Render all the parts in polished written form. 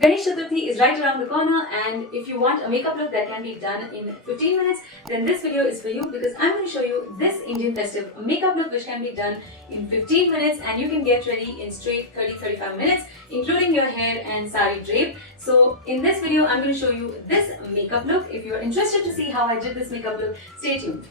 Ganesh Chaturthi is right around the corner, and if you want a makeup look that can be done in 15 minutes, then this video is for you because I'm going to show you this Indian festive makeup look which can be done in 15 minutes and you can get ready in straight 30-35 minutes, including your hair and sari drape. So in this video, I'm going to show you this makeup look. If you're interested to see how I did this makeup look, stay tuned.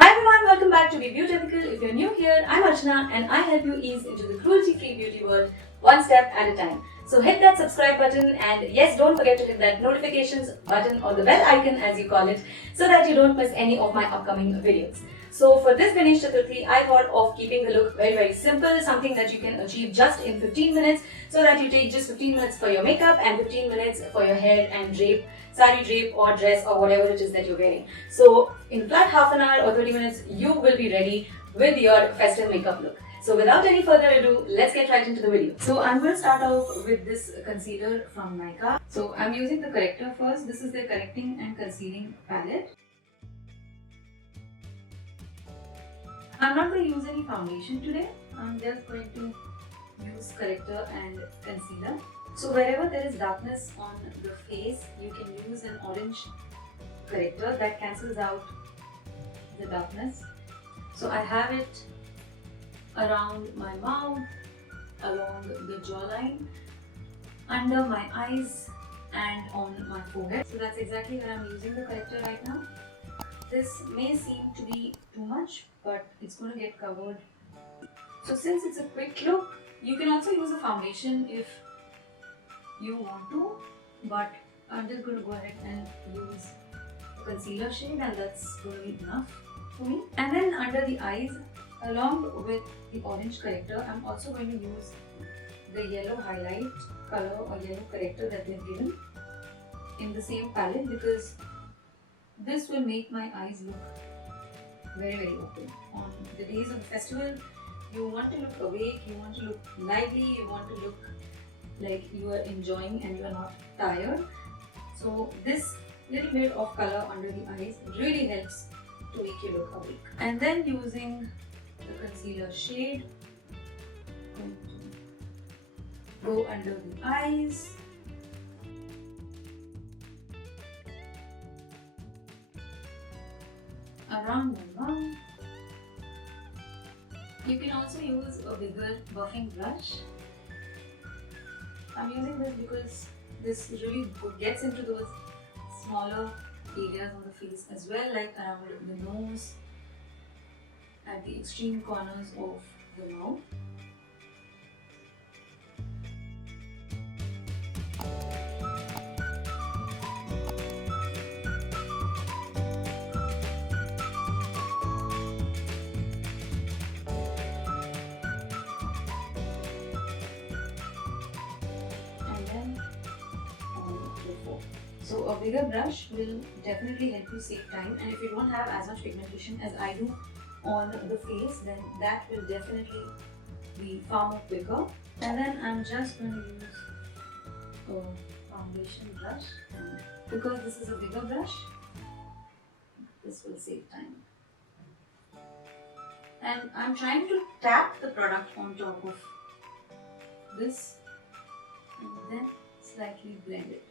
Hi everyone, welcome back to Be Beautethical. If you're new here, I'm Archana and I help you ease into the cruelty-free beauty world one step at a time. So hit that subscribe button and yes, don't forget to hit that notifications button or the bell icon as you call it so that you don't miss any of my upcoming videos. So for this Ganesh Chaturthi, I thought of keeping the look very simple, something that you can achieve just in 15 minutes so that you take just 15 minutes for your makeup and 15 minutes for your hair and drape, sari drape or dress or whatever it is that you're wearing. So in flat half an hour or 30 minutes, you will be ready with your festive makeup look. So without any further ado, let's get right into the video. So I'm going to start off with this concealer from Nykaa. So I'm using the corrector first. This is the correcting and concealing palette. I'm not going to use any foundation today. I'm just going to use corrector and concealer. So wherever there is darkness on the face, you can use an orange corrector that cancels out the darkness. So I have it around my mouth, along the jawline, under my eyes and on my forehead. So that's exactly where I'm using the corrector right now. This may seem to be too much, but it's going to get covered. So since it's a quick look, you can also use a foundation if you want to, but I'm just going to go ahead and use a concealer shade and that's going to be enough for me. And then under the eyes, along with the orange corrector, I'm also going to use the yellow highlight color or yellow corrector that they've given in the same palette because this will make my eyes look very open. On the days of the festival, you want to look awake, you want to look lively, you want to look like you are enjoying and you are not tired. So this little bit of color under the eyes really helps to make you look awake. And then using the concealer shade, I'm going to go under the eyes. Around the mouth. You can also use a bigger buffing brush. I'm using this because this really gets into those smaller areas on the face as well, like around the nose, at the extreme corners of the mouth. So a bigger brush will definitely help you save time, and if you don't have as much pigmentation as I do on the face, then that will definitely be far more quicker. And then I'm just going to use a foundation brush, and because this is a bigger brush, this will save time. And I'm trying to tap the product on top of this and then slightly blend it.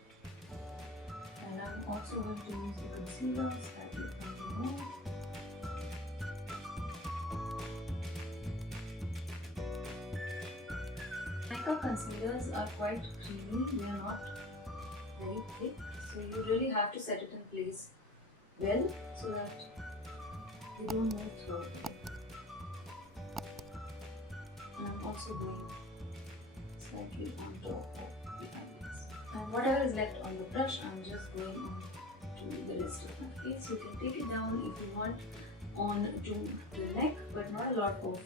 And I'm also going to use the concealer slightly on the nose. Makeup concealers are quite creamy, they are not very thick, so you really have to set it in place well so that they don't move through. And I'm also going slightly on top of the eyelids. And whatever is left on the brush, I'm just going on to the rest of my face. You can take it down if you want on to the neck, but not a lot of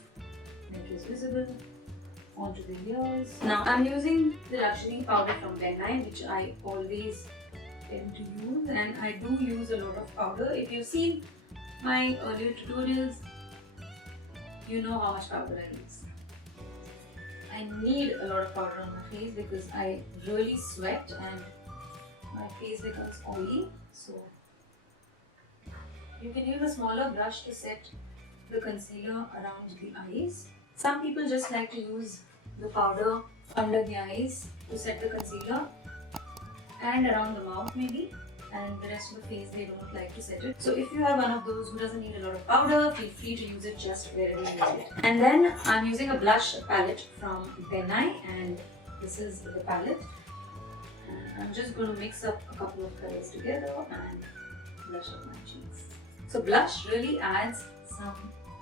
neck is visible. Onto the ears. Now I'm using the luxury powder from Pen 9, which I always tend to use, and I do use a lot of powder. If you've seen my earlier tutorials, you know how much powder I use. I need a lot of powder on my face because I really sweat and my face becomes oily. So you can use a smaller brush to set the concealer around the eyes. Some people just like to use the powder under the eyes to set the concealer and around the mouth maybe, and the rest of the face they don't like to set it. So if you are one of those who doesn't need a lot of powder, feel free to use it just wherever you need it. And then I'm using a blush palette from Benai, and this is the palette. And I'm just going to mix up a couple of colors together and blush up my cheeks. So blush really adds some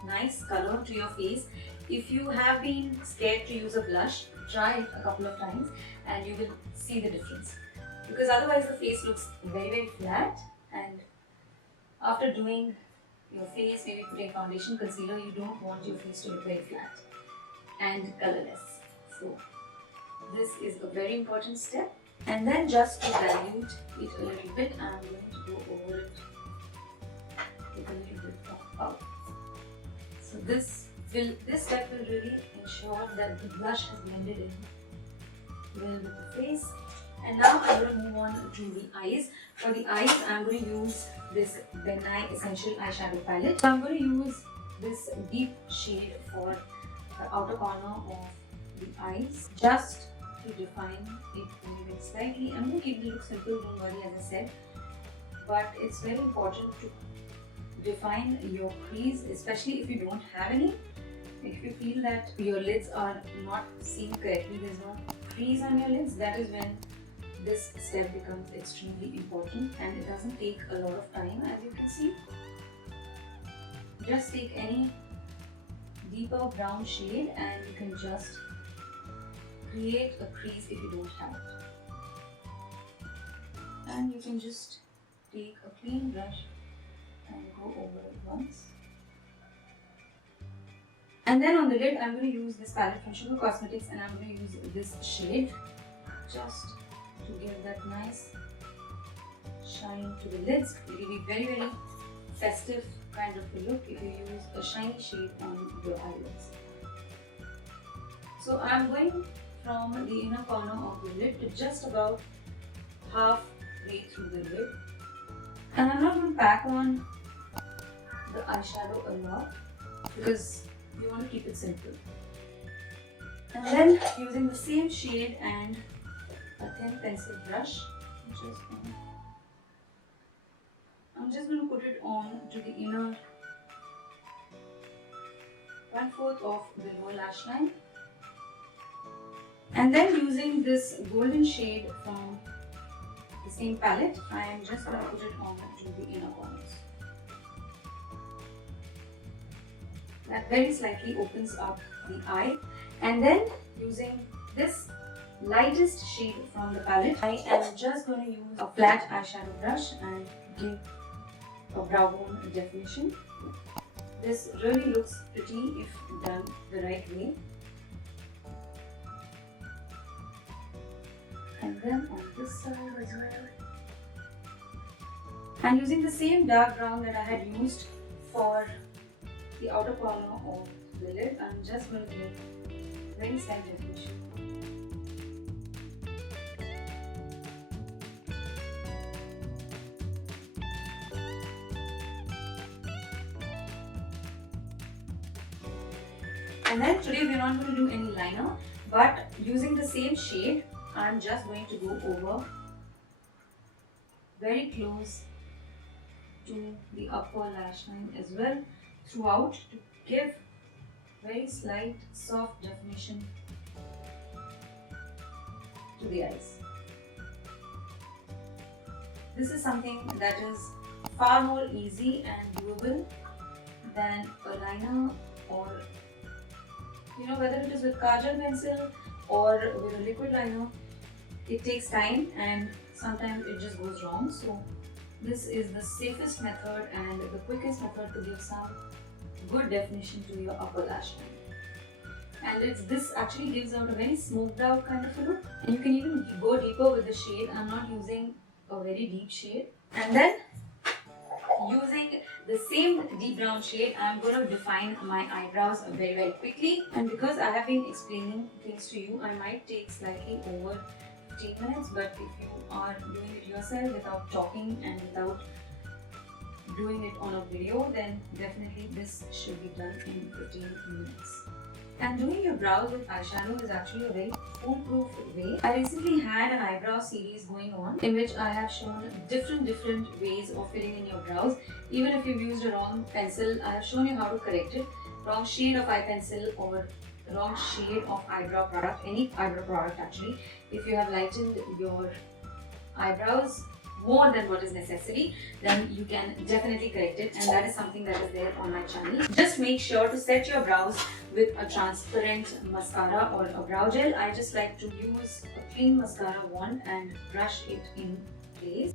nice color to your face. If you have been scared to use a blush, try it a couple of times and you will see the difference. Because otherwise the face looks very flat, and after doing your face, maybe putting foundation, concealer, you don't want your face to look very flat and colorless. So this is a very important step. And then just to dilute it a little bit, I'm going to go over it with a little bit of powder. So this step will really ensure that the blush has blended in well with the face. And now I'm going to move on to the eyes. For the eyes, I'm going to use this Benai Essential Eyeshadow Palette. So I'm going to use this deep shade for the outer corner of the eyes, just to define it very slightly. I'm going to keep the look simple, don't worry, as I said. But it's very important to define your crease, especially if you don't have any. If you feel that your lids are not seen correctly, there's no crease on your lids, that is when this step becomes extremely important, and it doesn't take a lot of time, as you can see. Just take any deeper brown shade and you can just create a crease if you don't have it. And you can just take a clean brush and go over it once. And then on the lid, I'm going to use this palette from Sugar Cosmetics, and I'm going to use this shade just to give that nice shine to the lids. It will be very festive kind of a look if you use a shiny shade on your eyelids. So I'm going from the inner corner of the lid to just about halfway through the lid. And I'm not going to pack on the eyeshadow a lot because you want to keep it simple. And then using the same shade and a thin pencil brush, I'm just going to put it on to the inner 1/4 of the lower lash line. And then using this golden shade from the same palette, I am just going to put it on to the inner corners. That very slightly opens up the eye. And then using this lightest shade from the palette, I am just going to use a flat eyeshadow brush and give a brow bone definition. This really looks pretty if done the right way. And then on this side as well. And using the same dark brown that I had used for the outer corner of the lid, I'm just going to give very slight definition. And then today we're not going to do any liner, but using the same shade, I'm just going to go over very close to the upper lash line as well throughout to give very slight soft definition to the eyes. This is something that is far more easy and doable than a liner, or whether it is with kajal pencil or with a liquid liner. It takes time and sometimes it just goes wrong. So this is the safest method and the quickest method to give some good definition to your upper lash line. And this actually gives out a very smoked out kind of a look. And you can even go deeper with the shade. I'm not using a very deep shade. And then using the same deep brown shade, I'm going to define my eyebrows very quickly. And because I have been explaining things to you, I might take slightly over 15 minutes, but if you are doing it yourself without talking and without doing it on a video, then definitely this should be done in 15 minutes. And doing your brows with eyeshadow is actually a very foolproof way. I recently had an eyebrow series going on in which I have shown different ways of filling in your brows. Even if you've used a wrong pencil, I have shown you how to correct it. Wrong shade of eye pencil or wrong shade of eyebrow product, any eyebrow product actually. If you have lightened your eyebrows more than what is necessary, then you can definitely correct it, and that is something that is there on my channel. Just make sure to set your brows with a transparent mascara or a brow gel. I just like to use a clean mascara wand and brush it in place.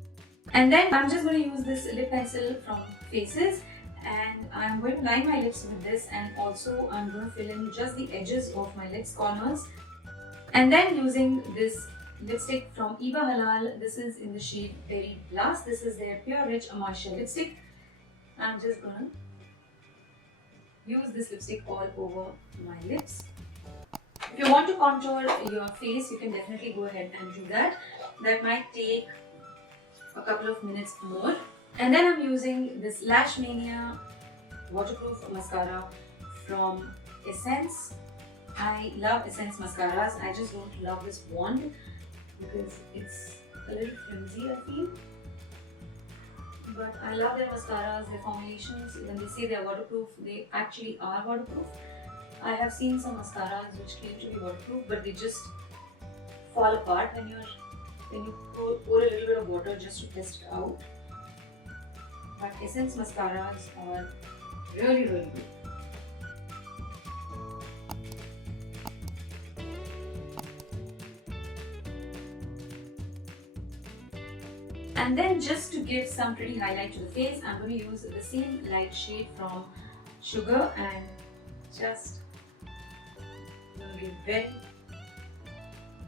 And then I'm just going to use this lip pencil from Faces, and I'm going to line my lips with this, and also I'm going to fill in just the edges of my lips corners. And then using this lipstick from Eva Halal, this is in the shade Berry Blast. This is their Pure Rich Moisture lipstick. I'm just gonna use this lipstick all over my lips. If you want to contour your face, you can definitely go ahead and do that. That might take a couple of minutes more. And then I'm using this Lash Mania waterproof mascara from Essence. I love Essence mascaras. I just don't love this wand because it's a little flimsy, I feel. But I love their mascaras, their formulations. When they say they are waterproof, they actually are waterproof. I have seen some mascaras which claim to be waterproof, but they just fall apart when you pour a little bit of water just to test it out. But Essence mascaras are really good. And then just to give some pretty highlight to the face, I'm going to use the same light shade from Sugar and just going to give very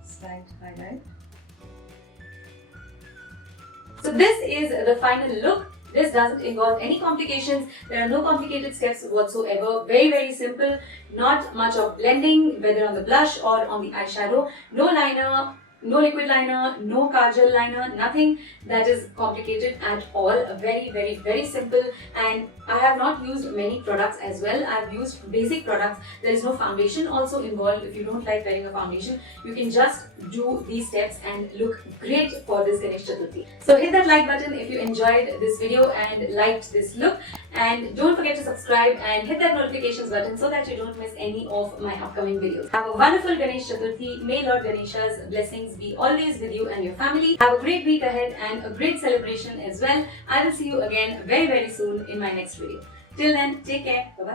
slight highlight. So this is the final look. This doesn't involve any complications. There are no complicated steps whatsoever. Very simple. Not much of blending, whether on the blush or on the eyeshadow. No liner, no liquid liner, no kajal liner, nothing that is complicated at all. Very simple. And I have not used many products as well. I have used basic products. There is no foundation also involved. If you don't like wearing a foundation, you can just do these steps and look great for this Ganesh Chaturthi. So hit that like button if you enjoyed this video and liked this look. And don't forget to subscribe and hit that notifications button so that you don't miss any of my upcoming videos. Have a wonderful Ganesh Chaturthi. May Lord Ganesha's blessings be always with you and your family. Have a great week ahead and a great celebration as well. I will see you again very soon in my next video. Till then, take care. Bye-bye.